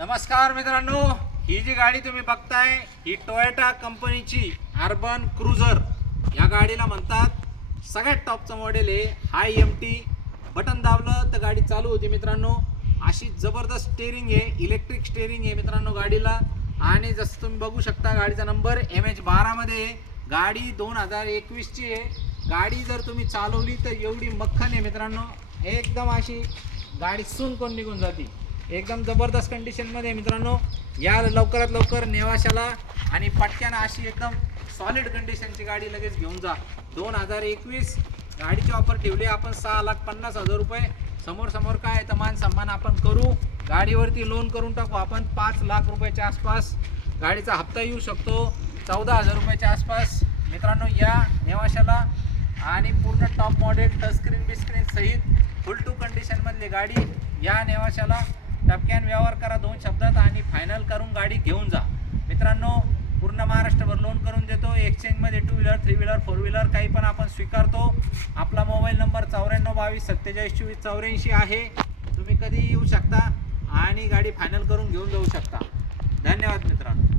नमस्कार मित्रांनो, ही जी गाडी तुम्ही बघताय ही टोयोटा कंपनीची अर्बन क्रुझर या गाडीला म्हणतात। सगळ्यात टॉपचं मॉडेल आहे। हाय एमटी बटन दाबलं तर गाडी चालू होती मित्रांनो। अशी जबरदस्त स्टीअरिंग आहे, इलेक्ट्रिक स्टीअरिंग आहे मित्रांनो गाडीला। आणि जसं तुम्ही बघू शकता गाडीचा नंबर MH12 मध्ये आहे। गाडी 2021 ची आहे। गाडी जर तुम्ही चालवली तर एवढी मक्खन आहे मित्रांनो, एकदम अशी गाडी सून कोण निघून जाते। एकदम जबरदस्त कंडिशन मध्ये मित्रांनो। या लवकरात लवकर नेवाशाला आणि पटक्यानं अशी एकदम सॉलिड कंडिशनची गाडी लगेच घेऊन जा। 2021 गाडीची ऑफर ठेवली आपण 6,50,000 रुपये। समोर काय तर मान सन्मान आपण करू। गाडीवरती लोन करून टाकू आपण 5 लाख रुपयाच्या आसपास। गाडीचा हप्ता येऊ शकतो 14,000 रुपयाच्या आसपास मित्रांनो। या नेवाशाला आणि पूर्ण टॉप मॉडेल टचस्क्रीन बिस्क्रीन सहित फुल टू कंडिशन मधली गाडी या नेवाशाला टपक्यान व्यवहार करा 2 शब्दात आणि फायनल करून गाडी घेऊन जा मित्रांनो। पूर्ण महाराष्ट्रभर लोन करून देतो। एक्सचेंज मध्ये 2 व्हीलर 3 व्हीलर 4 व्हीलर काही पण आपण स्वीकारतो। आपला मोबाईल नंबर 9422474784 आहे। तुम्ही कधी येऊ शकता आणि गाडी फायनल करून घेऊन जाऊ शकता। धन्यवाद मित्रांनो।